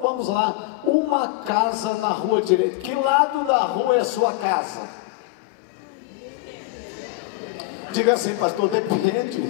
vamos lá, uma casa na rua direita. Que lado da rua é a sua casa? Diga assim, pastor, depende,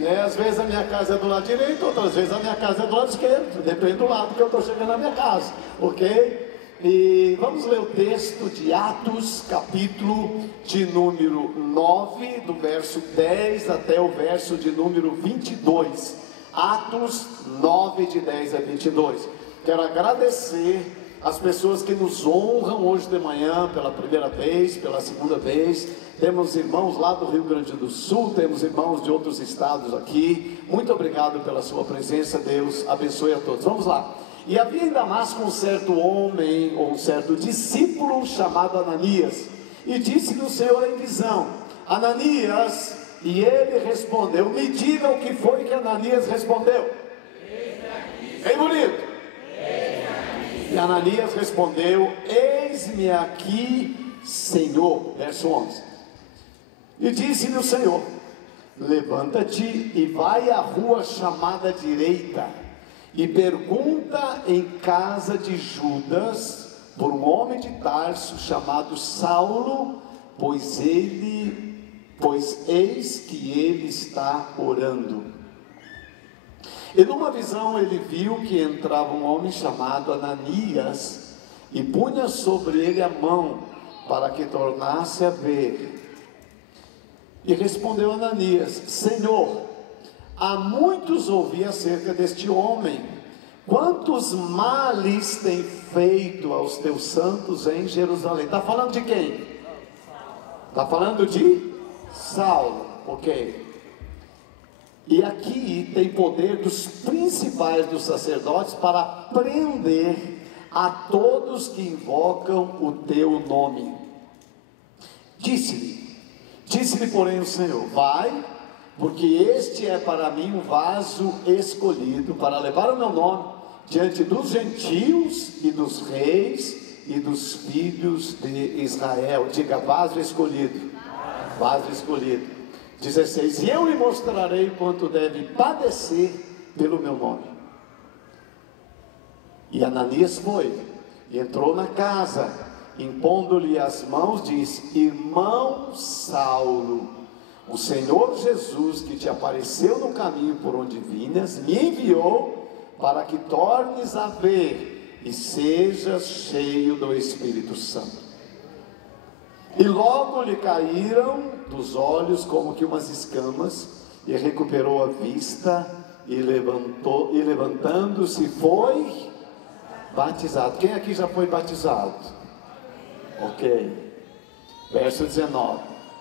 né? Às vezes a minha casa é do lado direito, outras vezes a minha casa é do lado esquerdo, depende do lado que eu estou chegando na minha casa, ok? E vamos ler o texto de Atos, capítulo de número 9, do verso 10 até o verso de número 22. Atos 9, de 10 a 22. Quero agradecer as pessoas que nos honram hoje de manhã, pela primeira vez, pela segunda vez. Temos irmãos lá do Rio Grande do Sul, temos irmãos de outros estados aqui. Muito obrigado pela sua presença, Deus abençoe a todos. Vamos lá. E havia em Damasco um certo homem, ou um certo discípulo, chamado Ananias, e disse-lhe o Senhor em visão: Ananias. E ele respondeu. Me diga o que foi que Ananias respondeu. Bem bonito. E Ananias respondeu: eis-me aqui, Senhor. Verso 11. E disse-lhe o Senhor: levanta-te e vai à rua chamada direita, e pergunta em casa de Judas por um homem de Tarso chamado Saulo, pois eis que ele está orando. E numa visão ele viu que entrava um homem chamado Ananias, e punha sobre ele a mão, para que tornasse a ver. E respondeu Ananias: Senhor, há muitos ouvi acerca deste homem, quantos males tem feito aos teus santos em Jerusalém. Está falando de quem? Está falando de Saulo, ok. E aqui tem poder dos principais dos sacerdotes para prender a todos que invocam o teu nome. Disse-lhe porém o Senhor: vai, porque este é para mim um vaso escolhido para levar o meu nome diante dos gentios e dos reis e dos filhos de Israel. Diga: vaso escolhido. Vaso escolhido. 16. E eu lhe mostrarei quanto deve padecer pelo meu nome. E Ananias foi e entrou na casa, impondo-lhe as mãos, disse: irmão Saulo, o Senhor Jesus, que te apareceu no caminho por onde vinhas, me enviou para que tornes a ver e sejas cheio do Espírito Santo. E logo lhe caíram dos olhos como que umas escamas, e recuperou a vista, e levantando-se foi batizado. Quem aqui já foi batizado? Ok. Verso 19.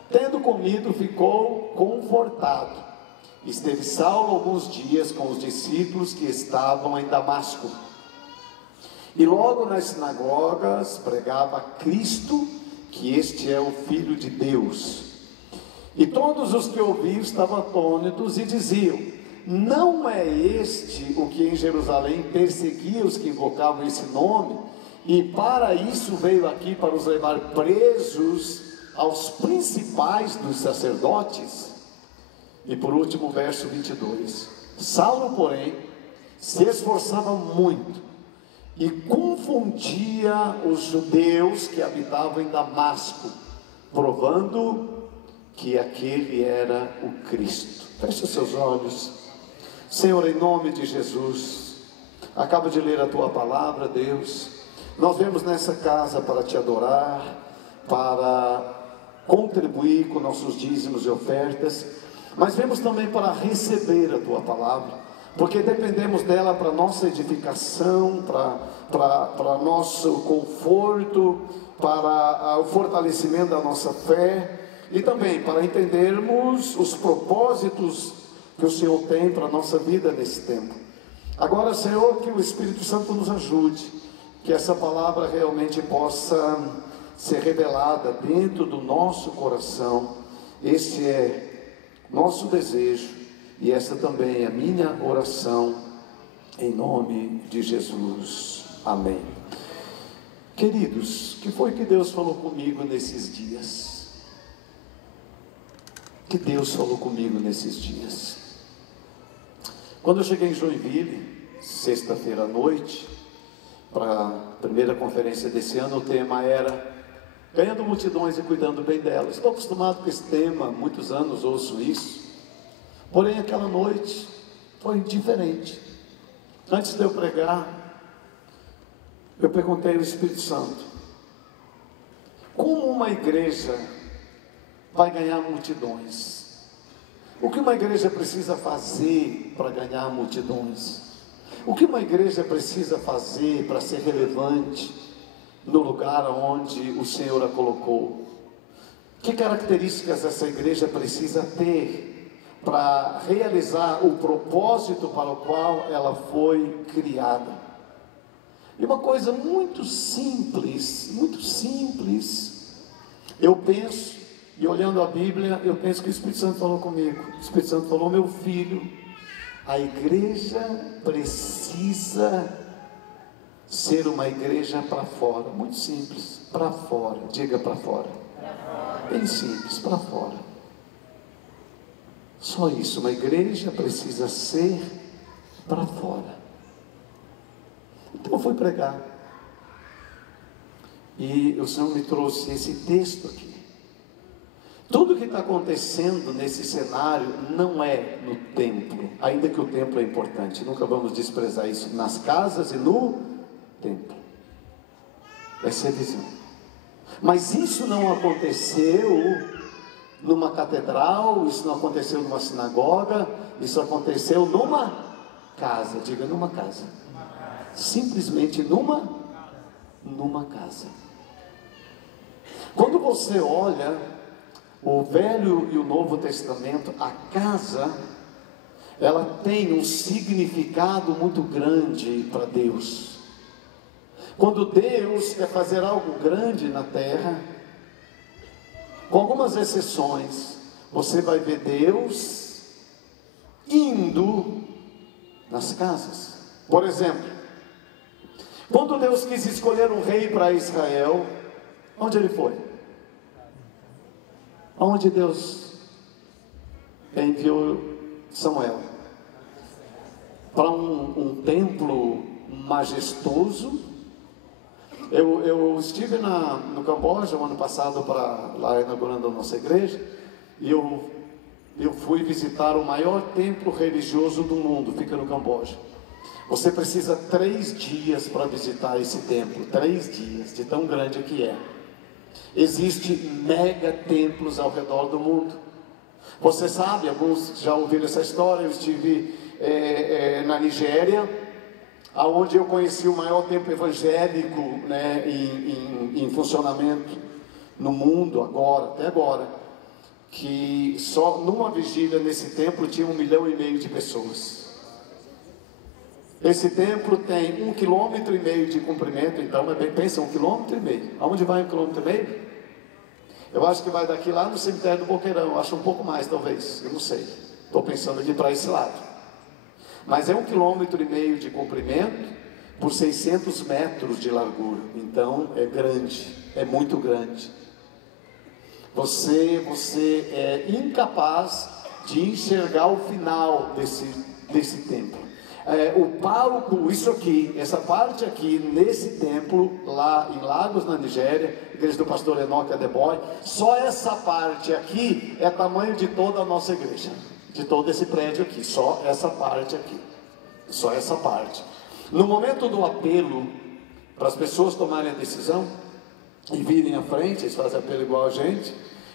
Tendo comido, ficou confortado. Esteve Saulo alguns dias com os discípulos que estavam em Damasco. E logo nas sinagogas pregava Cristo, que este é o Filho de Deus. E todos os que ouviam estavam atônitos e diziam: não é este o que em Jerusalém perseguia os que invocavam esse nome? E para isso veio aqui, para os levar presos aos principais dos sacerdotes. E por último, verso 22. Saulo, porém, se esforçava muito e confundia os judeus que habitavam em Damasco, provando que aquele era o Cristo. Feche os seus olhos. Senhor, em nome de Jesus, acabo de ler a tua palavra, Deus. Nós viemos nessa casa para te adorar, para contribuir com nossos dízimos e ofertas, mas viemos também para receber a tua palavra, porque dependemos dela para nossa edificação, para nosso conforto, para o fortalecimento da nossa fé, e também para entendermos os propósitos que o Senhor tem para a nossa vida nesse tempo. Agora, Senhor, que o Espírito Santo nos ajude, que essa palavra realmente possa ser revelada dentro do nosso coração. Este é nosso desejo, e essa também é a minha oração, em nome de Jesus, amém. Queridos, que foi que Deus falou comigo nesses dias? Que Deus falou comigo nesses dias? Quando eu cheguei em Joinville, sexta-feira à noite, para a primeira conferência desse ano. O tema era ganhando multidões e cuidando bem delas. Estou acostumado com esse tema, há muitos anos ouço isso, porém aquela noite foi diferente. Antes de eu pregar, eu perguntei ao Espírito Santo: como uma igreja vai ganhar multidões? O que uma igreja precisa fazer para ganhar multidões? O que uma igreja precisa fazer para ser relevante no lugar onde o Senhor a colocou? Que características essa igreja precisa ter para realizar o propósito para o qual ela foi criada? E uma coisa muito simples, eu penso, e olhando a Bíblia, eu penso que o Espírito Santo falou comigo. O Espírito Santo falou: meu filho, a igreja precisa ser uma igreja para fora. Muito simples, para fora. Diga para fora. Bem simples, para fora. Só isso, uma igreja precisa ser para fora. Então eu fui pregar, e o Senhor me trouxe esse texto aqui. Tudo que está acontecendo nesse cenário não é no templo, ainda que o templo é importante, nunca vamos desprezar isso, nas casas e no templo. Essa é a visão. Mas isso não aconteceu numa catedral, isso não aconteceu numa sinagoga, isso aconteceu numa casa. Diga, numa casa. Simplesmente numa casa. Quando você olha o Velho e o Novo Testamento, a casa, ela tem um significado muito grande para Deus. Quando Deus quer fazer algo grande na terra, com algumas exceções, você vai ver Deus indo nas casas. Por exemplo, quando Deus quis escolher um rei para Israel, onde ele foi? Onde Deus enviou Samuel? Para um templo majestoso. Eu estive no Camboja o ano passado, para lá inaugurando a nossa igreja, e eu fui visitar o maior templo religioso do mundo, fica no Camboja. Você precisa 3 dias para visitar esse templo, 3 dias, de tão grande que é. Existem mega templos ao redor do mundo. Você sabe, alguns já ouviram essa história. Eu estive na Nigéria, aonde eu conheci o maior templo evangélico, né, em funcionamento no mundo até agora, que só numa vigília nesse templo tinha 1,5 milhão de pessoas. Esse templo tem 1,5 km de comprimento, então pensa, 1,5 km. Aonde vai 1,5 km? Eu acho que vai daqui lá no cemitério do Boqueirão, eu acho um pouco mais talvez, eu não sei. Estou pensando aqui para esse lado. Mas é 1,5 km de comprimento por 600 metros de largura. Então é grande, é muito grande. Você é incapaz de enxergar o final desse templo. O palco, isso aqui, essa parte aqui, nesse templo, lá em Lagos, na Nigéria, igreja do pastor Enoque Adeboy, só essa parte aqui é tamanho de toda a nossa igreja, de todo esse prédio aqui, só essa parte aqui, só essa parte. No momento do apelo, para as pessoas tomarem a decisão e virem à frente, eles fazem apelo igual a gente,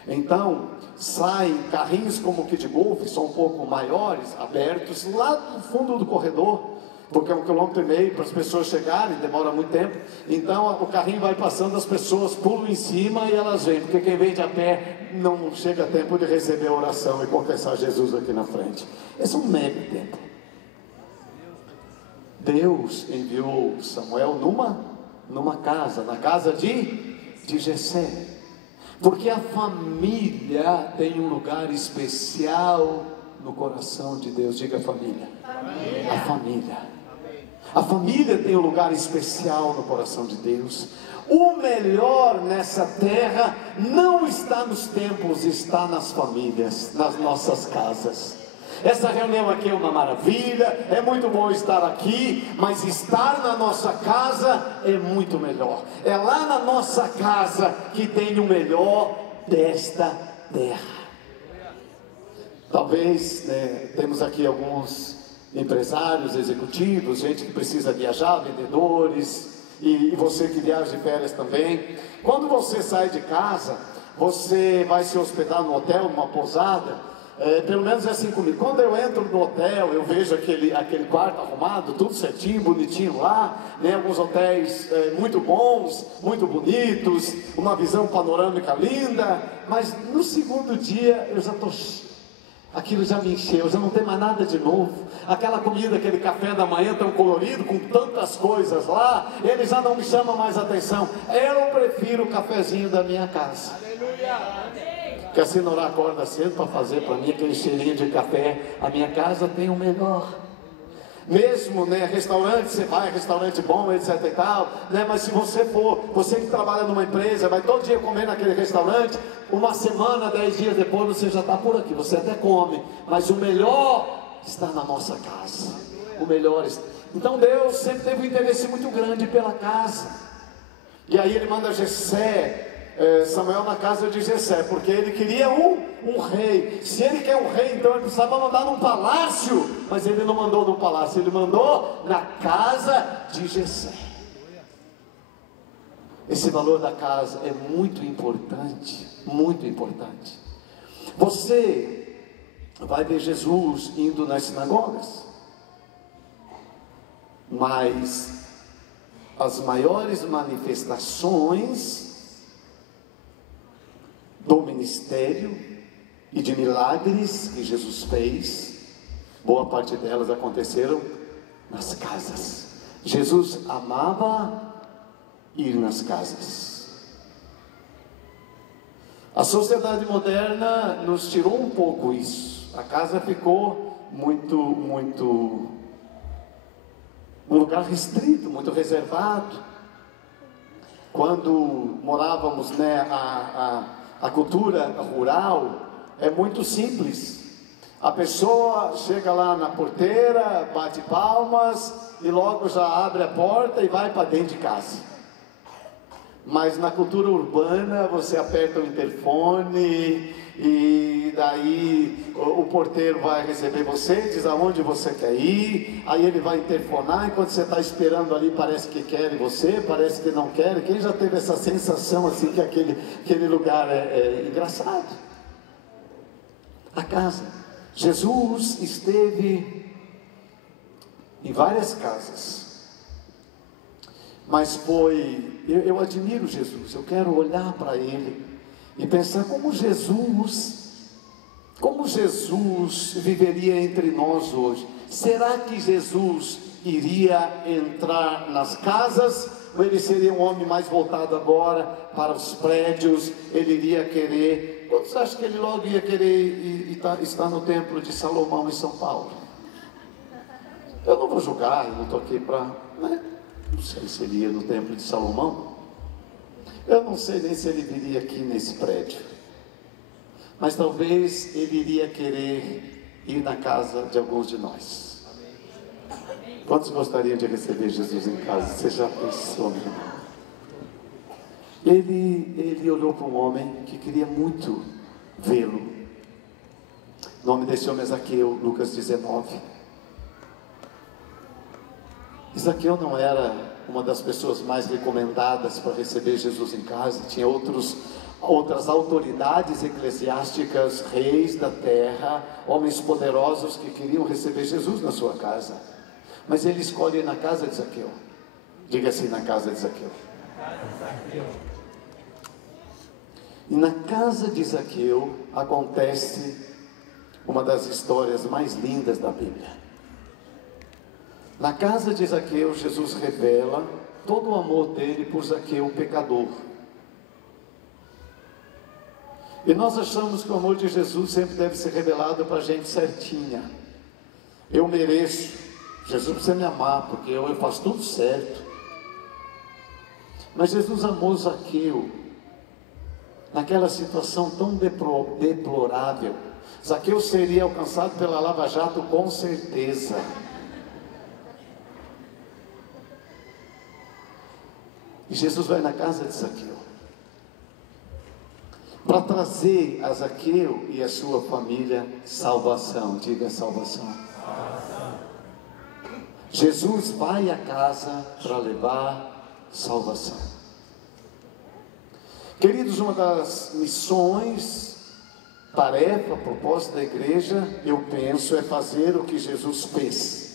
então saem carrinhos como o Kid Golf, são um pouco maiores, abertos, lá no fundo do corredor, porque é 1,5 km para as pessoas chegarem, demora muito tempo. Então o carrinho vai passando, as pessoas pulam em cima e elas vêm, porque quem vem de a pé não chega a tempo de receber a oração e confessar Jesus aqui na frente. Esse é um mega tempo. Deus enviou Samuel numa casa, na casa de Jessé. Porque a família tem um lugar especial no coração de Deus. Diga família. A família. A família tem um lugar especial no coração de Deus. O melhor nessa terra não está nos templos, está nas famílias, nas nossas casas. Essa reunião aqui é uma maravilha, é muito bom estar aqui, mas estar na nossa casa é muito melhor. É lá na nossa casa que tem o melhor desta terra. Talvez, né, temos aqui alguns empresários, executivos, gente que precisa viajar, vendedores, e você que viaja de férias também. Quando você sai de casa, você vai se hospedar no hotel, numa pousada, pelo menos é assim comigo. Quando eu entro no hotel, eu vejo aquele quarto arrumado, tudo certinho, bonitinho lá, né? Alguns hotéis muito bons, muito bonitos, uma visão panorâmica linda, mas no segundo dia eu já estou... Aquilo já me encheu, já não tem mais nada de novo. Aquela comida, aquele café da manhã tão colorido, com tantas coisas lá, ele já não me chama mais atenção. Eu prefiro o cafezinho da minha casa. Porque assim não acorda cedo para fazer para mim aquele cheirinho de café. A minha casa tem o melhor. Mesmo, né, restaurante, você vai, restaurante bom, etc e tal, né, mas se você for, você que trabalha numa empresa, vai todo dia comer naquele restaurante, uma semana, 10 dias depois, você já está por aqui, você até come, mas o melhor está na nossa casa, o melhor está. Então Deus sempre teve um interesse muito grande pela casa, e aí Ele manda Samuel na casa de Jessé, porque ele queria um rei. Se ele quer um rei, então ele precisava mandar num palácio, mas ele não mandou no palácio, ele mandou na casa de Jessé. Esse valor da casa é muito importante, muito importante. Você vai ver Jesus indo nas sinagogas, mas as maiores manifestações do ministério e de milagres que Jesus fez, boa parte delas aconteceram nas casas. Jesus amava ir nas casas. A sociedade moderna nos tirou um pouco isso. A casa ficou muito um lugar restrito, muito reservado. Quando morávamos, né, a cultura rural é muito simples. A pessoa chega lá na porteira, bate palmas e logo já abre a porta e vai para dentro de casa. Mas na cultura urbana você aperta o interfone e daí o porteiro vai receber você, diz aonde você quer ir, aí ele vai interfonar, enquanto você está esperando ali parece que quer você, parece que não quer. Quem já teve essa sensação assim que aquele lugar é engraçado? A casa. Jesus esteve em várias casas, mas eu admiro Jesus, eu quero olhar para Ele e pensar como Jesus viveria entre nós hoje. Será que Jesus iria entrar nas casas, ou ele seria um homem mais voltado agora para os prédios? Ele iria querer, quantos acham que ele logo ia querer estar no templo de Salomão em São Paulo? Eu não vou julgar, eu não estou aqui para, não sei se ele ia no templo de Salomão. Eu não sei nem se ele viria aqui nesse prédio, mas talvez ele iria querer ir na casa de alguns de nós. Quantos gostariam de receber Jesus em casa? Você já pensou, meu irmão? Ele olhou para um homem que queria muito vê-lo. O nome desse homem é Zaqueu, Lucas 19. Zaqueu não era uma das pessoas mais recomendadas para receber Jesus em casa. Tinha outras autoridades eclesiásticas, reis da terra, homens poderosos que queriam receber Jesus na sua casa. Mas ele escolhe ir na casa de Zaqueu. Diga assim, na casa de Zaqueu. E na casa de Zaqueu acontece uma das histórias mais lindas da Bíblia. Na casa de Zaqueu, Jesus revela todo o amor dele por Zaqueu, pecador. E nós achamos que o amor de Jesus sempre deve ser revelado para a gente certinha. Eu mereço, Jesus precisa me amar, porque eu faço tudo certo. Mas Jesus amou Zaqueu naquela situação tão deplorável. Zaqueu seria alcançado pela Lava Jato com certeza. E Jesus vai na casa de Zaqueu para trazer a Zaqueu e a sua família salvação. Diga salvação. Jesus vai à casa para levar salvação. Queridos, uma das missões, tarefa, propósito da igreja, eu penso, é fazer o que Jesus fez.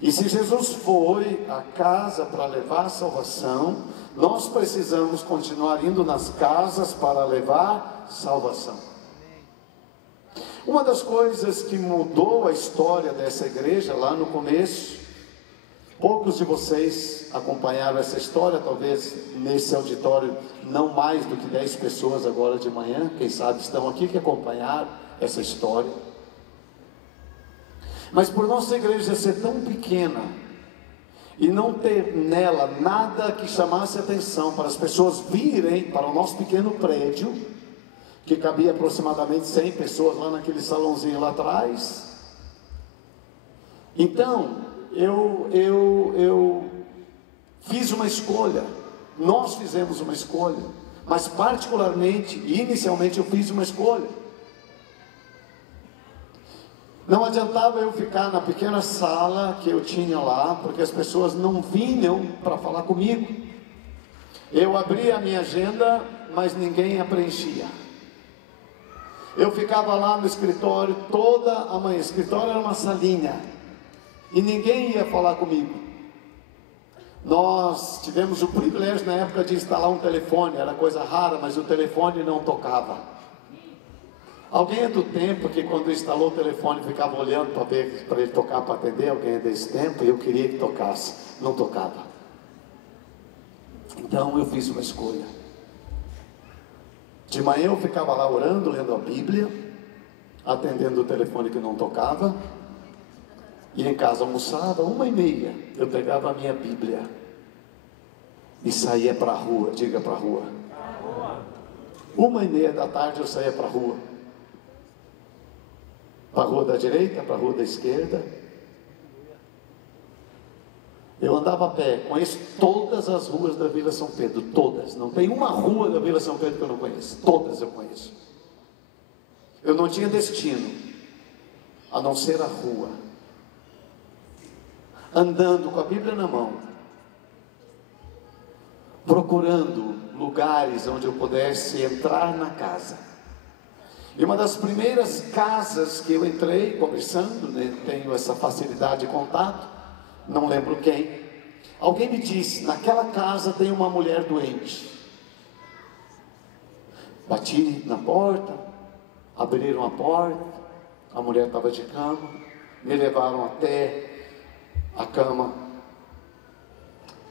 E se Jesus foi à casa para levar salvação, nós precisamos continuar indo nas casas para levar salvação. Uma das coisas que mudou a história dessa igreja lá no começo, poucos de vocês acompanharam essa história, talvez nesse auditório não mais do que 10 pessoas agora de manhã, quem sabe estão aqui que acompanharam essa história. Mas por nossa igreja ser tão pequena e não ter nela nada que chamasse atenção para as pessoas virem para o nosso pequeno prédio, que cabia aproximadamente 100 pessoas lá naquele salãozinho lá atrás, então eu fiz uma escolha, nós fizemos uma escolha, mas particularmente, inicialmente eu fiz uma escolha. Não adiantava eu ficar na pequena sala que eu tinha lá, porque as pessoas não vinham para falar comigo. Eu abria a minha agenda, mas ninguém a preenchia. Eu ficava lá no escritório toda a manhã. O escritório era uma salinha e ninguém ia falar comigo. Nós tivemos o privilégio na época de instalar um telefone, era coisa rara, mas o telefone não tocava. Alguém é do tempo que quando instalou o telefone ficava olhando para ver, para ele tocar, para atender? Alguém é desse tempo? E eu queria que tocasse, não tocava. Então eu fiz uma escolha. De manhã eu ficava lá orando, lendo a Bíblia, atendendo o telefone que não tocava, e em casa almoçava, 1h30, eu pegava a minha Bíblia e saía para a rua. Diga para a rua. 1h30 da tarde eu saía para a rua. Para a rua da direita, para a rua da esquerda. Eu andava a pé, conheço todas as ruas da Vila São Pedro, todas. Não tem uma rua da Vila São Pedro que eu não conheço, todas eu conheço. Eu não tinha destino, a não ser a rua. Andando com a Bíblia na mão, procurando lugares onde eu pudesse entrar na casa. E uma das primeiras casas que eu entrei, conversando, né, tenho essa facilidade de contato, não lembro quem, alguém me disse, naquela casa tem uma mulher doente. Bati na porta, abriram a porta, a mulher estava de cama, me levaram até a cama,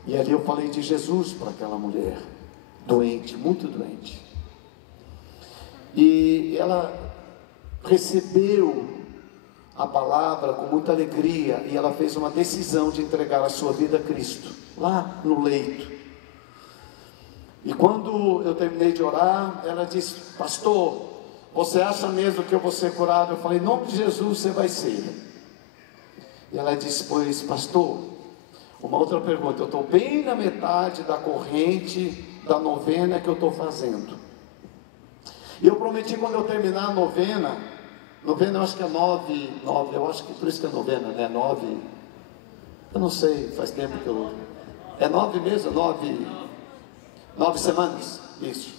e ali eu falei de Jesus para aquela mulher, doente, muito doente. E ela recebeu a palavra com muita alegria, e ela fez uma decisão de entregar a sua vida a Cristo, lá no leito. E quando eu terminei de orar, ela disse: pastor, você acha mesmo que eu vou ser curado? Eu falei: em nome de Jesus você vai ser. E ela disse: pois pastor, uma outra pergunta, eu estou bem na metade da corrente da novena que eu estou fazendo. E eu prometi, quando eu terminar a novena eu acho que é 9, eu acho que por isso que é novena, né? 9, eu não sei, faz tempo que eu... É 9 mesmo? 9 semanas? Isso.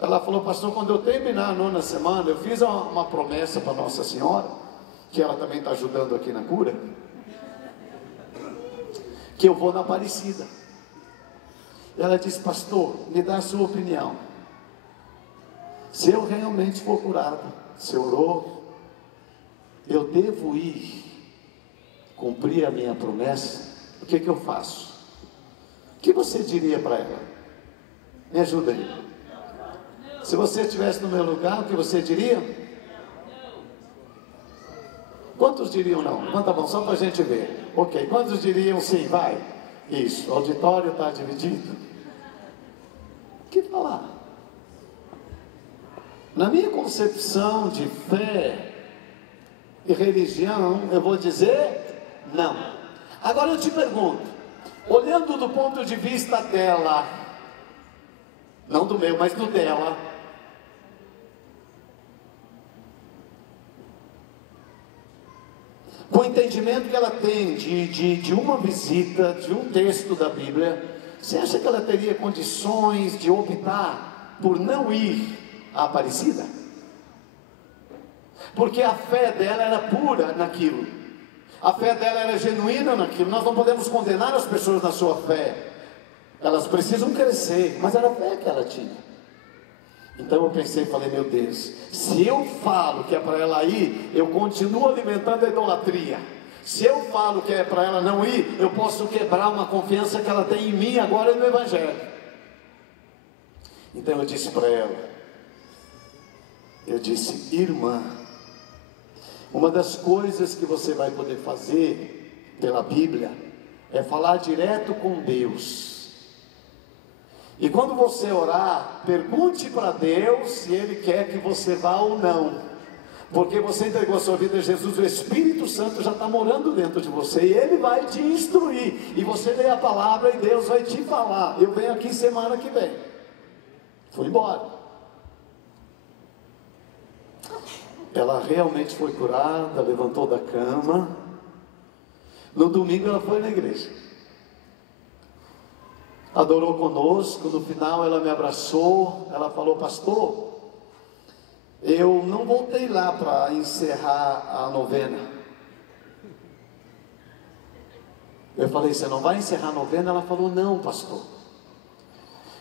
Ela falou: pastor, quando eu terminar a 9ª semana, eu fiz uma promessa para Nossa Senhora, que ela também está ajudando aqui na cura, que eu vou na Aparecida. Ela disse: pastor, me dá a sua opinião. Se eu realmente for curado, se orou, eu devo ir cumprir a minha promessa? O que eu faço? O que você diria para ela? Me ajuda aí. Se você estivesse no meu lugar, o que você diria? Quantos diriam não? Levanta a mão só para a gente ver. Ok, quantos diriam sim? Vai. Isso, o auditório está dividido. O que falar? Na minha concepção de fé e religião, eu vou dizer não. Agora eu te pergunto, olhando do ponto de vista dela, não do meu, mas do dela, com o entendimento que ela tem de uma visita, de um texto da Bíblia, você acha que ela teria condições de optar por não ir à Aparecida? Porque a fé dela era pura naquilo, a fé dela era genuína naquilo. Nós não podemos condenar as pessoas na sua fé, elas precisam crescer, mas era a fé que ela tinha. Então eu pensei e falei, meu Deus, se eu falo que é para ela ir, eu continuo alimentando a idolatria. Se eu falo que é para ela não ir, eu posso quebrar uma confiança que ela tem em mim agora e no Evangelho. Então eu disse para ela, eu disse, irmã, uma das coisas que você vai poder fazer pela Bíblia é falar direto com Deus. E quando você orar, pergunte para Deus se Ele quer que você vá ou não. Porque você entregou a sua vida a Jesus, o Espírito Santo já está morando dentro de você. E Ele vai te instruir. E você lê a palavra e Deus vai te falar. Eu venho aqui semana que vem. Fui embora. Ela realmente foi curada, levantou da cama. No domingo ela foi na igreja. Adorou conosco, no final ela me abraçou, ela falou, pastor, eu não voltei lá para encerrar a novena. Eu falei, você não vai encerrar a novena? Ela falou, não, pastor,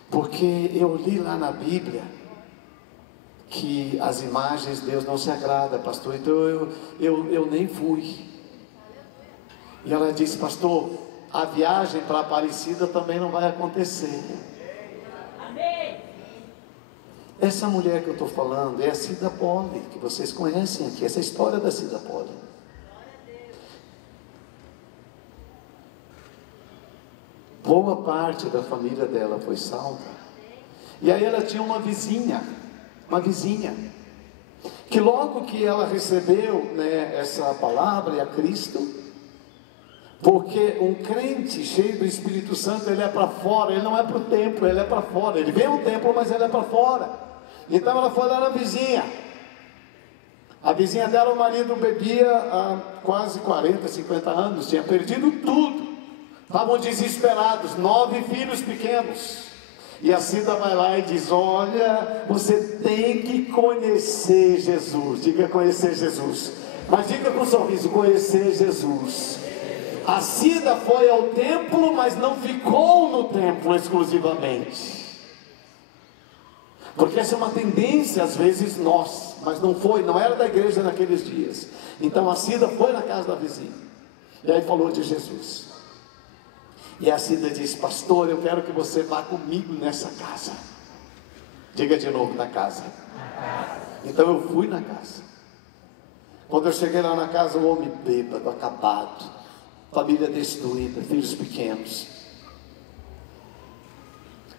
porque eu li lá na Bíblia que as imagens Deus não se agrada, pastor, então eu nem fui. E ela disse, pastor, a viagem para Aparecida também não vai acontecer. Amém. Essa mulher que eu estou falando é a Cida Poli, que vocês conhecem aqui, essa história da Cida Poli. Boa parte da família dela foi salva. E aí ela tinha uma vizinha, que logo que ela recebeu, né, essa palavra e a Cristo, porque um crente cheio do Espírito Santo, ele é para fora, ele não é para o templo, ele é para fora. Ele vem ao templo, mas ele é para fora. Então ela foi lá na vizinha. A vizinha dela, o marido bebia há quase 40, 50 anos, tinha perdido tudo. Estavam desesperados, 9 filhos pequenos. E a Cida vai lá e diz, olha, você tem que conhecer Jesus. Diga conhecer Jesus. Mas diga com um sorriso, conhecer Jesus. A Cida foi ao templo, mas não ficou no templo exclusivamente. Porque essa é uma tendência, às vezes, nós, mas não era da igreja naqueles dias. Então a Cida foi na casa da vizinha, e aí falou de Jesus. E a Cida disse, pastor, eu quero que você vá comigo nessa casa. Diga de novo, na casa. Então eu fui na casa. Quando eu cheguei lá na casa, o homem bêbado, acabado, família destruída, filhos pequenos.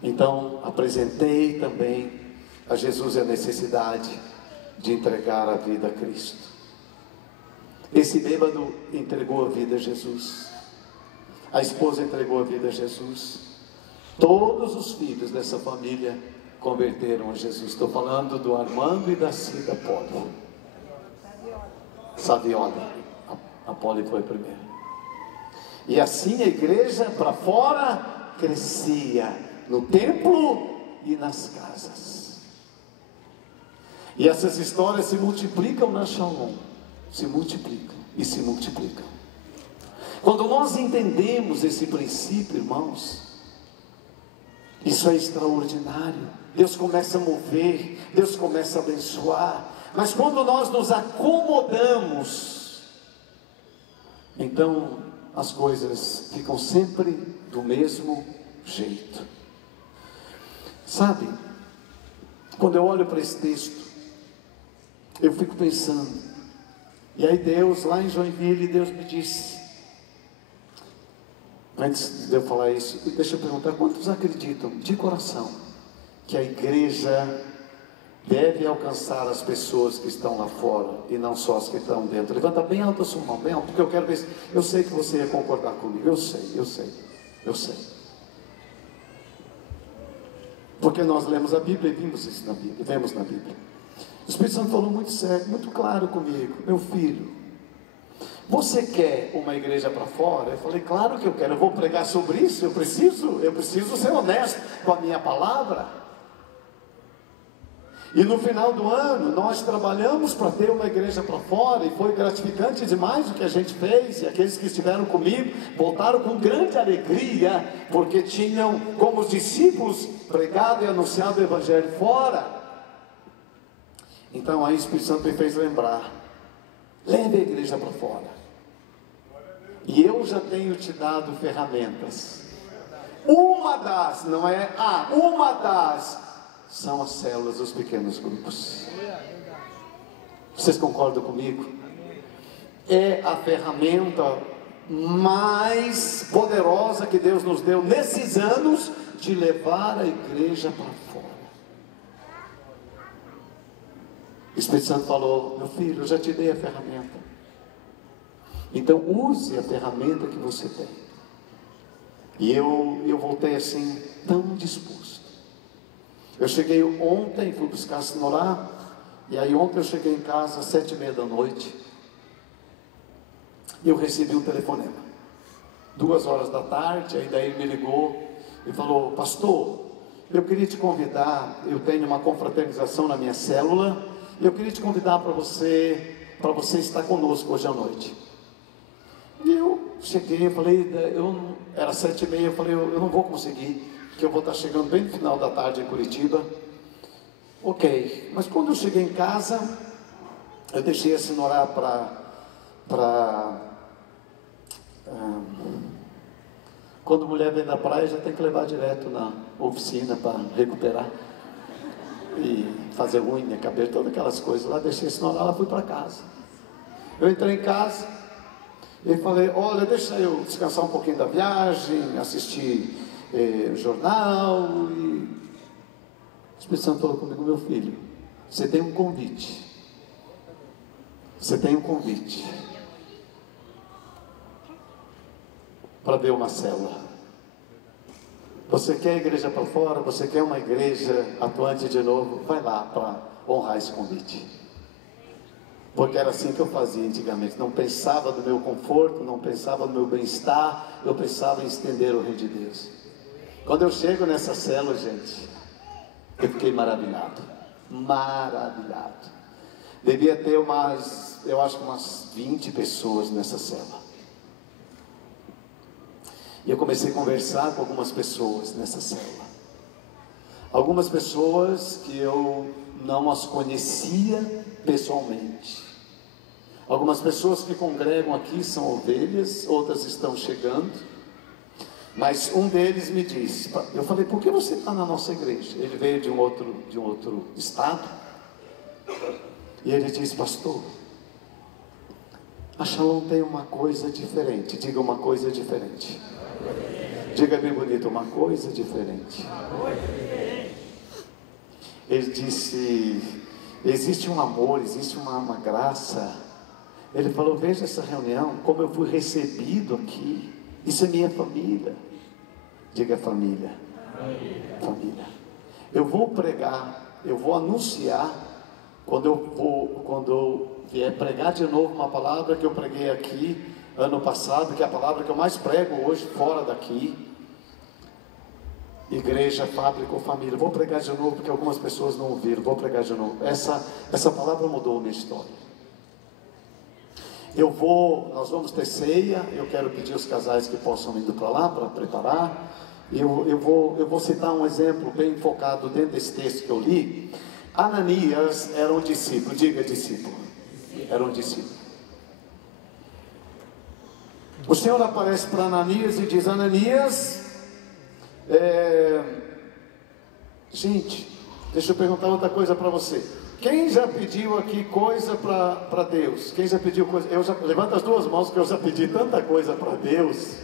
Então apresentei também a Jesus a necessidade de entregar a vida a Cristo. Esse bêbado entregou a vida a Jesus, a esposa entregou a vida a Jesus, todos os filhos dessa família converteram a Jesus. Estou falando do Armando e da Cida Poli. Saviola, a Poli foi primeiro. E assim a igreja para fora crescia, no templo e nas casas. E essas histórias se multiplicam na Shalom, se multiplicam e se multiplicam. Quando nós entendemos esse princípio, irmãos, isso é extraordinário. Deus começa a mover, Deus começa a abençoar. Mas quando nós nos acomodamos, então as coisas ficam sempre do mesmo jeito. Sabe, quando eu olho para esse texto, eu fico pensando, e aí Deus, lá em Joinville, Deus me disse, antes de eu falar isso, deixa eu perguntar, quantos acreditam de coração que a igreja deve alcançar as pessoas que estão lá fora e não só as que estão dentro. Levanta bem alto a sua mão, bem alto, porque eu quero ver se... Eu sei que você ia concordar comigo, eu sei. Porque nós lemos a Bíblia e vimos isso na Bíblia, vemos na Bíblia. O Espírito Santo falou muito sério, muito claro comigo: meu filho, você quer uma igreja para fora? Eu falei: claro que eu quero, eu vou pregar sobre isso, eu preciso ser honesto com a minha palavra. E no final do ano, nós trabalhamos para ter uma igreja para fora, e foi gratificante demais o que a gente fez, e aqueles que estiveram comigo, voltaram com grande alegria, porque tinham, como os discípulos, pregado e anunciado o Evangelho fora. Então aí o Espírito Santo me fez lembrar: leve a igreja para fora, e eu já tenho te dado ferramentas. Uma das são as células dos pequenos grupos. Vocês concordam comigo? É a ferramenta mais poderosa que Deus nos deu nesses anos de levar a igreja para fora. O Espírito Santo falou: meu filho, eu já te dei a ferramenta, então use a ferramenta que você tem. E eu voltei assim, tão disposto. Eu cheguei ontem, fui buscar a Sinorá, e aí ontem eu cheguei em casa às 7h30 da noite, e eu recebi um telefonema, 2h da tarde. Aí daí ele me ligou e falou: pastor, eu queria te convidar, eu tenho uma confraternização na minha célula, e eu queria te convidar para você estar conosco hoje à noite. E eu cheguei, eu falei, era 7h30, eu falei, eu não vou conseguir, que eu vou estar chegando bem no final da tarde em Curitiba. Ok, mas quando eu cheguei em casa, eu deixei a Sinorá quando mulher vem da praia, já tem que levar direto na oficina para recuperar e fazer unha, cabelo, todas aquelas coisas lá. Deixei a Sinorá, ela fui para casa. Eu entrei em casa e falei: olha, deixa eu descansar um pouquinho da viagem, assistir jornal. E o Espírito Santo falou comigo: meu filho, você tem um convite. Você tem um convite para ver uma célula. Você quer a igreja para fora? Você quer uma igreja atuante de novo? Vai lá para honrar esse convite. Porque era assim que eu fazia antigamente. Não pensava no meu conforto, não pensava no meu bem-estar, eu pensava em estender o reino de Deus. Quando eu chego nessa célula, gente, eu fiquei maravilhado. Devia ter eu acho que umas 20 pessoas nessa célula. E eu comecei a conversar com algumas pessoas nessa célula. Algumas pessoas que eu não as conhecia pessoalmente. Algumas pessoas que congregam aqui são ovelhas, outras estão chegando. Mas um deles me disse, eu falei: por que você está na nossa igreja? Ele veio de um outro estado. E ele disse: pastor, a Shalom tem uma coisa diferente. Diga uma coisa diferente. Diga bem bonito: uma coisa diferente. Ele disse: existe um amor, existe uma graça. Ele falou: veja essa reunião, como eu fui recebido aqui. Isso é minha família. Diga família. Família. Eu vou pregar, eu vou anunciar, quando eu vier pregar de novo uma palavra que eu preguei aqui ano passado, que é a palavra que eu mais prego hoje fora daqui. Igreja, fábrica ou família. Eu vou pregar de novo porque algumas pessoas não ouviram. Vou pregar de novo. Essa palavra mudou a minha história. Nós vamos ter ceia. Eu quero pedir aos casais que possam ir para lá para preparar. Eu vou citar um exemplo bem focado dentro desse texto que eu li. Ananias era um discípulo. Diga discípulo. Era um discípulo. O Senhor aparece para Ananias e diz: Ananias, gente, deixa eu perguntar outra coisa para você. Quem já pediu aqui coisa para Deus? Quem já pediu coisa? Levanta as duas mãos, que eu já pedi tanta coisa para Deus.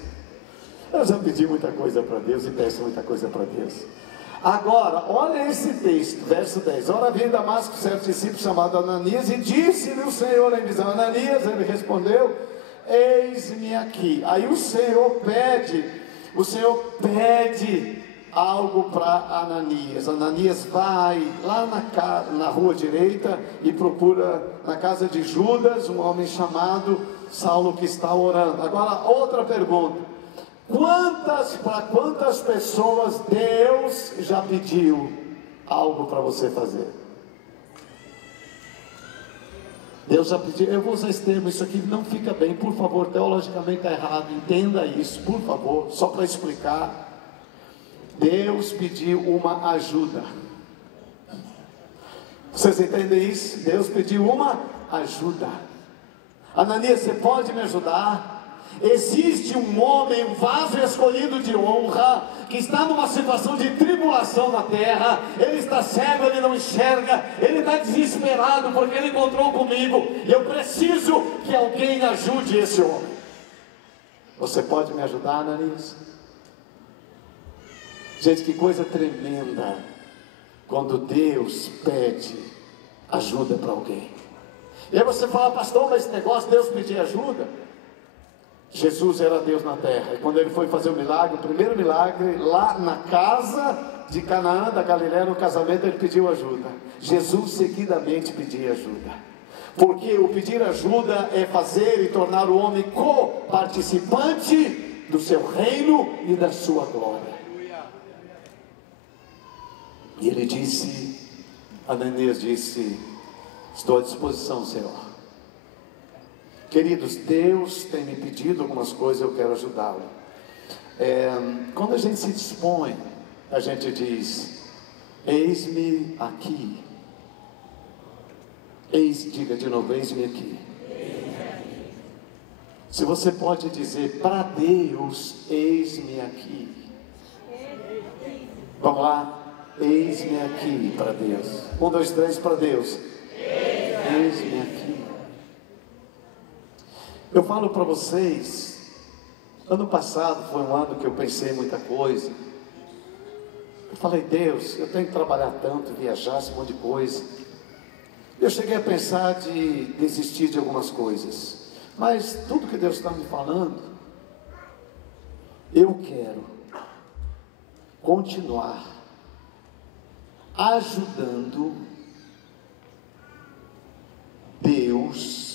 Eu já pedi muita coisa para Deus e peço muita coisa para Deus. Agora, olha esse texto, verso 10. Ora veio em Damasco certo discípulo chamado Ananias, e disse-lhe o Senhor em visão: Ananias, ele respondeu: eis-me aqui. Aí o Senhor pede algo para Ananias. Ananias vai lá na rua direita e procura na casa de Judas um homem chamado Saulo, que está orando. Agora, outra pergunta: para quantas pessoas Deus já pediu algo para você fazer? Deus já pediu. Eu vou usar esse termo, isso aqui não fica bem, por favor, teologicamente está errado, entenda isso, por favor, só para explicar. Deus pediu uma ajuda. Vocês entendem isso? Deus pediu uma ajuda. Ananias, você pode me ajudar? Existe um homem, um vaso escolhido de honra, que está numa situação de tribulação na terra. Ele está cego, ele não enxerga, ele está desesperado porque ele encontrou comigo, e eu preciso que alguém ajude esse homem. Você pode me ajudar, Ananias? Gente, que coisa tremenda quando Deus pede ajuda para alguém. E aí você fala: pastor, mas esse negócio Deus pedir ajuda? Jesus era Deus na terra, e quando ele foi fazer o milagre, o primeiro milagre, lá na casa de Canaã, da Galiléia, no casamento, ele pediu ajuda. Jesus seguidamente pedia ajuda, porque o pedir ajuda é fazer e tornar o homem co-participante do seu reino e da sua glória. E ele disse, Ananias disse: estou à disposição, Senhor. Queridos, Deus tem me pedido algumas coisas, eu quero ajudá-lo. Quando a gente se dispõe, a gente diz: eis-me aqui. Diga de novo: eis-me aqui. Se você pode dizer para Deus: eis-me aqui. Vamos lá, eis-me aqui para Deus. 1, 2, 3 para Deus. Eis-me aqui. Eu falo para vocês, ano passado foi um ano que eu pensei muita coisa. Eu falei: Deus, eu tenho que trabalhar tanto, viajar, esse monte de coisa. Eu cheguei a pensar de desistir de algumas coisas, mas tudo que Deus está me falando, eu quero continuar ajudando Deus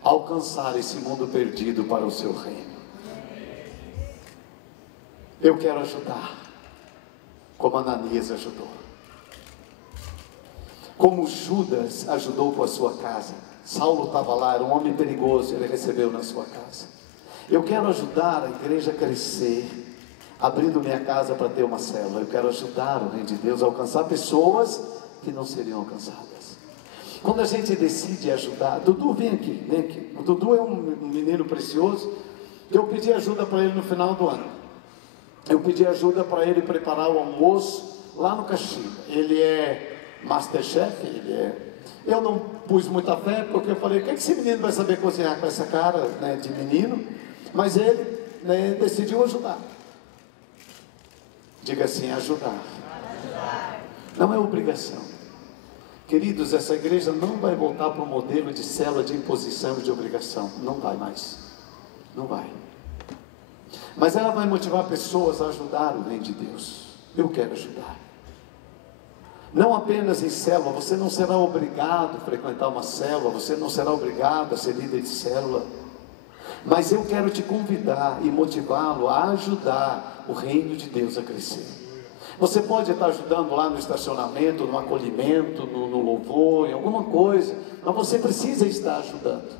a alcançar esse mundo perdido para o seu reino. Eu quero ajudar, como Ananias ajudou, como Judas ajudou com a sua casa. Saulo estava lá, era um homem perigoso, ele recebeu na sua casa. Eu quero ajudar a igreja a crescer, abrindo minha casa para ter uma célula. Eu quero ajudar o reino de Deus a alcançar pessoas que não seriam alcançadas. Quando a gente decide ajudar, Dudu, vem aqui, vem aqui. O Dudu é um menino precioso. Eu pedi ajuda para ele no final do ano. Eu pedi ajuda para ele preparar o almoço lá no Caxiba. Ele é Masterchef, Eu não pus muita fé, porque eu falei: o que esse menino vai saber cozinhar com essa cara, né, de menino? Mas ele, né, decidiu ajudar. Diga assim: ajudar. Não é obrigação. Queridos, essa igreja não vai voltar para o modelo de célula de imposição e de obrigação. Não vai mais. Não vai. Mas ela vai motivar pessoas a ajudar o reino de Deus. Eu quero ajudar. Não apenas em célula. Você não será obrigado a frequentar uma célula. Você não será obrigado a ser líder de célula. Mas eu quero te convidar e motivá-lo a ajudar o reino de Deus a crescer. Você pode estar ajudando lá no estacionamento, no acolhimento, no louvor, em alguma coisa, mas você precisa estar ajudando.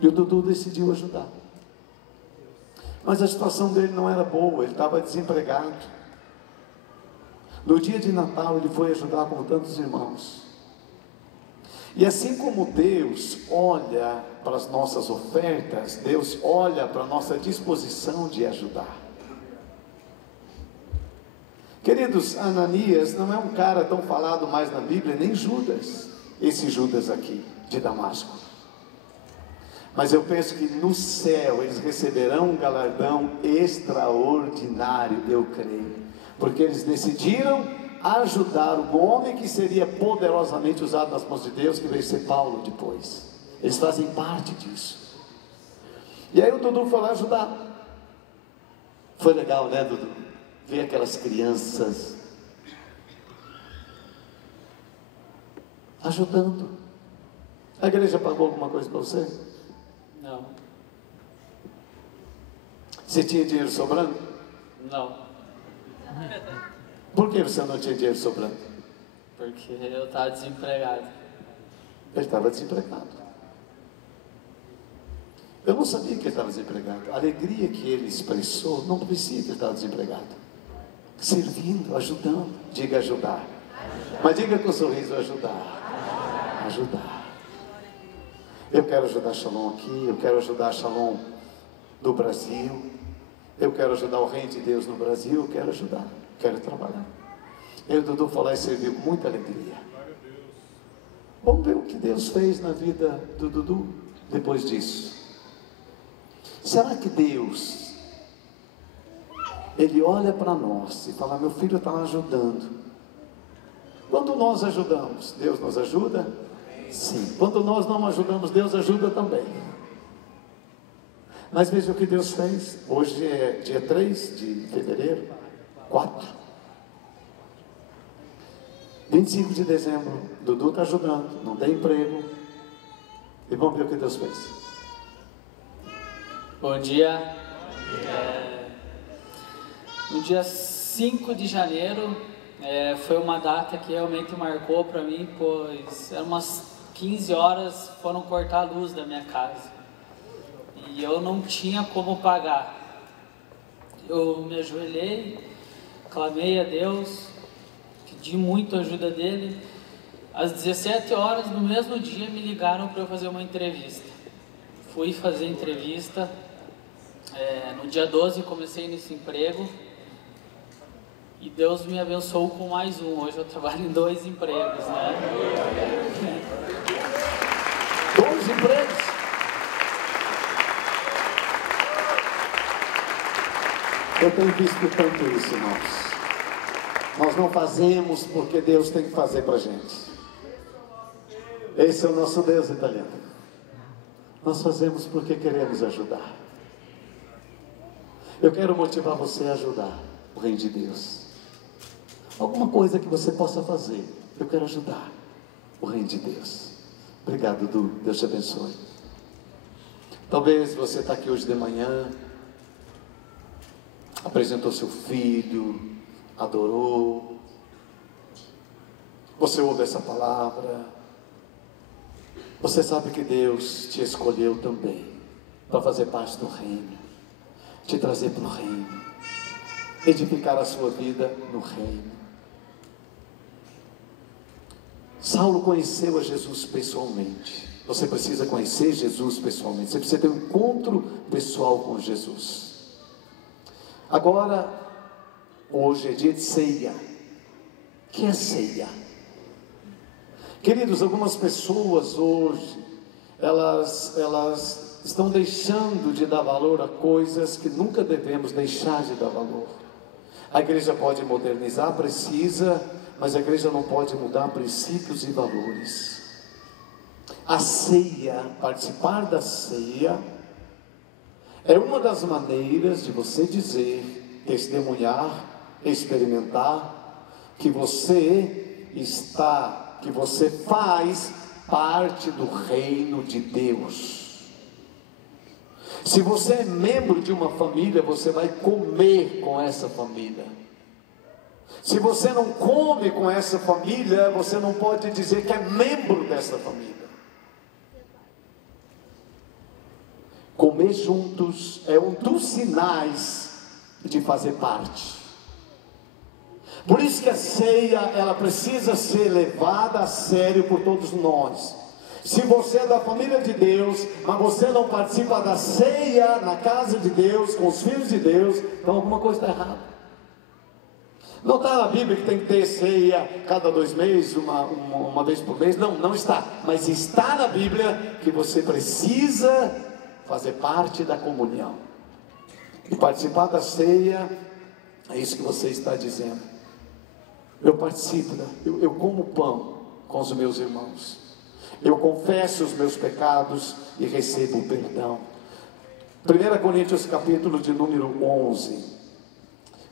E o Dudu decidiu ajudar. Mas a situação dele não era boa, ele estava desempregado. No dia de Natal ele foi ajudar com tantos irmãos. E assim como Deus olha para as nossas ofertas, Deus olha para a nossa disposição de ajudar. Queridos, Ananias não é um cara tão falado mais na Bíblia, nem Judas, esse Judas aqui, de Damasco. Mas eu penso que no céu eles receberão um galardão extraordinário, eu creio. Porque eles decidiram ajudar o homem que seria poderosamente usado nas mãos de Deus, que veio ser Paulo depois. Eles fazem parte disso. E aí o Dudu foi lá ajudar. Foi legal, né, Dudu? Ver aquelas crianças ajudando. A igreja pagou alguma coisa para você? Não. Você tinha dinheiro sobrando? Não. Por que você não tinha dinheiro sobrando? Porque eu estava desempregado. Ele estava desempregado. Eu não sabia que ele estava desempregado. A alegria que ele expressou não parecia que ele estava desempregado. Servindo, ajudando. Diga ajudar. Mas diga com um sorriso, ajudar. Ajudar. Eu quero ajudar a Shalom aqui. Eu quero ajudar a Shalom no Brasil. Eu quero ajudar o Reino de Deus no Brasil. Eu quero ajudar. Quero trabalhar. Eu e o Dudu falar e servir com muita alegria. Vamos ver o que Deus fez na vida do Dudu depois disso. Será que Deus, Ele olha para nós e fala, meu filho está ajudando. Quando nós ajudamos, Deus nos ajuda? Sim. Quando nós não ajudamos, Deus ajuda também. Mas veja o que Deus fez. Hoje é dia 3 de fevereiro, 4. 25 de dezembro, Dudu está ajudando, não tem emprego. E vamos ver o que Deus fez. Bom dia. No dia 5 de janeiro, foi uma data que realmente marcou para mim, pois eram umas 15 horas, foram cortar a luz da minha casa. E eu não tinha como pagar. Eu me ajoelhei, clamei a Deus, pedi muito a ajuda dele. Às 17 horas, no mesmo dia, me ligaram para eu fazer uma entrevista. Fui fazer a entrevista. No dia 12 comecei nesse emprego. E Deus me abençoou com mais um. Hoje eu trabalho em 2 empregos, né? 2 empregos? Eu tenho visto tanto isso, irmãos. Nós não fazemos porque Deus tem que fazer para a gente. Esse é o nosso Deus italiano. Nós fazemos porque queremos ajudar. Eu quero motivar você a ajudar o Reino de Deus. Alguma coisa que você possa fazer. Eu quero ajudar o Reino de Deus. Obrigado, Dudu. Deus te abençoe. Talvez você está aqui hoje de manhã, apresentou seu filho, adorou. Você ouve essa palavra. Você sabe que Deus te escolheu também para fazer parte do reino, te trazer para o reino, edificar a sua vida no reino. Saulo conheceu a Jesus pessoalmente. Você precisa conhecer Jesus pessoalmente. Você precisa ter um encontro pessoal com Jesus. Agora, hoje é dia de ceia. O que é ceia? Queridos, algumas pessoas hoje, elas estão deixando de dar valor a coisas que nunca devemos deixar de dar valor. A igreja pode modernizar, precisa, mas a igreja não pode mudar princípios e valores. A ceia, participar da ceia, é uma das maneiras de você dizer, testemunhar, experimentar, que você faz parte do reino de Deus. Se você é membro de uma família, você vai comer com essa família. Se você não come com essa família, você não pode dizer que é membro dessa família. Comer juntos é um dos sinais de fazer parte. Por isso que a ceia, ela precisa ser levada a sério por todos nós. Se você é da família de Deus, mas você não participa da ceia na casa de Deus, com os filhos de Deus, então alguma coisa está errada. Não está na Bíblia que tem que ter ceia cada 2 meses, uma vez por mês. Não, não está. Mas está na Bíblia que você precisa fazer parte da comunhão. E participar da ceia, é isso que você está dizendo. Eu participo, eu como pão com os meus irmãos. Eu confesso os meus pecados e recebo o perdão. 1 Coríntios capítulo de número 11.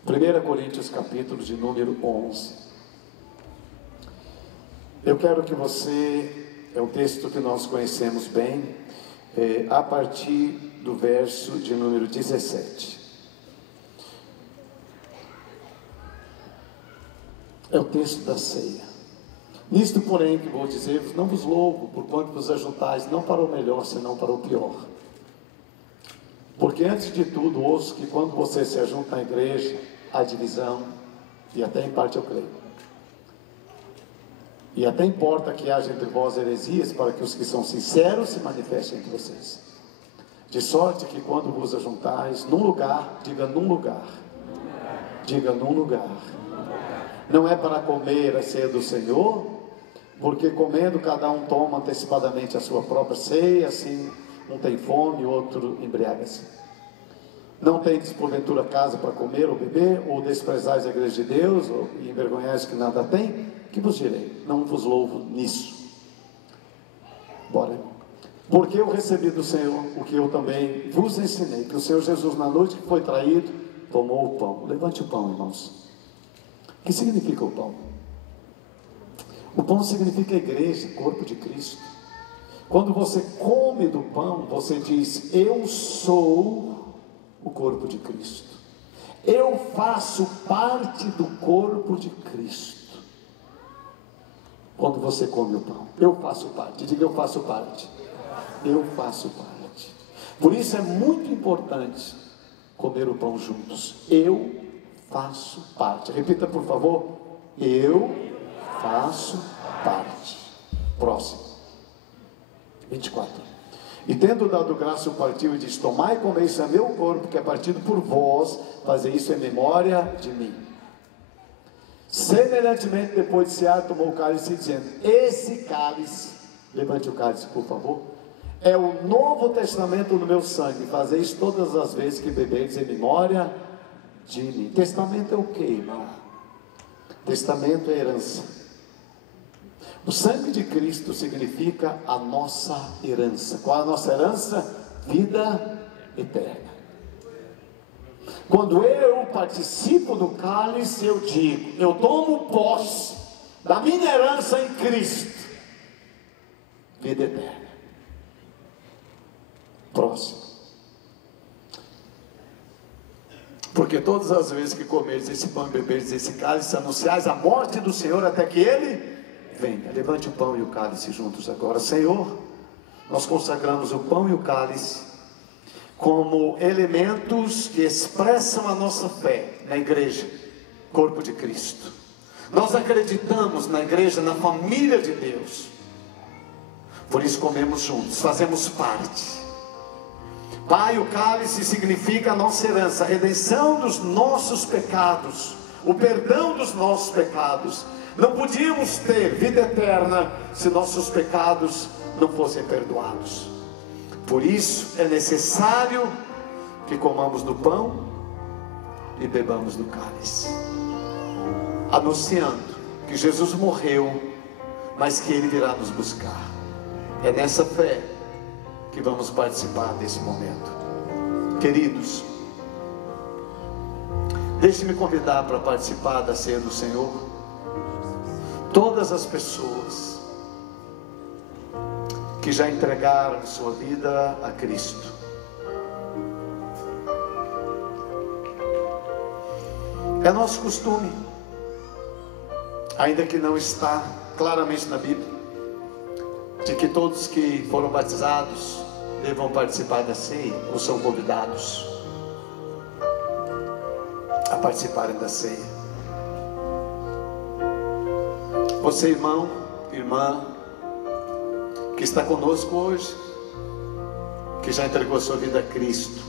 1 Coríntios capítulo de número 11. Eu quero que você, é o texto que nós conhecemos bem, a partir do verso de número 17. É o texto da ceia. Nisto, porém, que vou dizer-vos, não vos louvo, porquanto vos ajuntais, não para o melhor, senão para o pior. Porque antes de tudo, ouço que quando você se ajunta na igreja, há divisão, e até em parte eu creio. E até importa que haja entre vós heresias, para que os que são sinceros se manifestem entre vocês. De sorte que quando vos ajuntais num lugar, diga num lugar. Diga num lugar. Não é para comer a ceia do Senhor, porque comendo cada um toma antecipadamente a sua própria ceia, assim um tem fome, o outro embriaga-se. Não tendes porventura casa para comer ou beber, ou desprezais a igreja de Deus, ou envergonhais que nada tem? Que vos direi? Não vos louvo nisso. Bora. Porque eu recebi do Senhor o que eu também vos ensinei, que o Senhor Jesus, na noite que foi traído, tomou o pão. Levante o pão, irmãos. O que significa o pão? O pão significa a igreja, corpo de Cristo. Quando você come do pão, você diz: eu sou o corpo de Cristo. Eu faço parte do corpo de Cristo. Quando você come o pão, eu faço parte. Diga: eu faço parte. Eu faço parte. Por isso é muito importante comer o pão juntos. Eu faço parte. Repita, por favor. Eu faço parte. Próximo. 24. E tendo dado graça, o partiu e disse: tomai e comei, isso é meu corpo, que é partido por vós, fazer isso em memória de mim. Semelhantemente, depois de cear, tomou o cálice, dizendo: esse cálice, levante o cálice, por favor, é o novo testamento no meu sangue, fazer isso todas as vezes que bebeis em memória de mim. Testamento é o que, irmão? Testamento é herança. O sangue de Cristo significa a nossa herança. Qual é a nossa herança? Vida eterna. Quando eu participo do cálice, eu digo: eu tomo posse da minha herança em Cristo. Vida eterna. Próximo. Porque todas as vezes que comeres esse pão e beberes esse cálice, anunciais a morte do Senhor até que Ele venha. Levante o pão e o cálice juntos agora. Senhor, nós consagramos o pão e o cálice como elementos que expressam a nossa fé na igreja, corpo de Cristo. Nós acreditamos na igreja, na família de Deus. Por isso comemos juntos, fazemos parte. Pai, o cálice significa a nossa herança, a redenção dos nossos pecados, o perdão dos nossos pecados. Não podíamos ter vida eterna se nossos pecados não fossem perdoados. Por isso é necessário que comamos do pão e bebamos do cálice, anunciando que Jesus morreu, mas que Ele virá nos buscar. É nessa fé que vamos participar desse momento. Queridos, deixe-me convidar para participar da ceia do Senhor todas as pessoas que já entregaram sua vida a Cristo. É nosso costume, ainda que não está claramente na Bíblia, de que todos que foram batizados devam participar da ceia, ou são convidados a participarem da ceia. Você, irmão, irmã, que está conosco hoje, que já entregou sua vida a Cristo,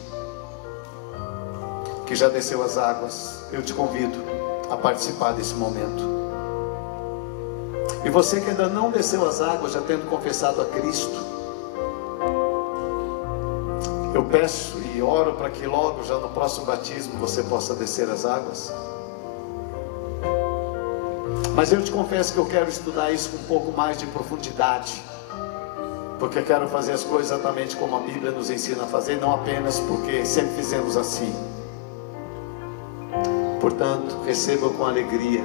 que já desceu as águas, eu te convido, a participar desse momento. E você que ainda não desceu as águas, já tendo confessado a Cristo, eu peço e oro para que logo, já no próximo batismo, você possa descer as águas. Mas eu te confesso que eu quero estudar isso com um pouco mais de profundidade, porque eu quero fazer as coisas exatamente como a Bíblia nos ensina a fazer, não apenas porque sempre fizemos assim. Portanto, receba com alegria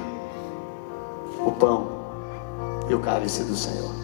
o pão e o cálice do Senhor.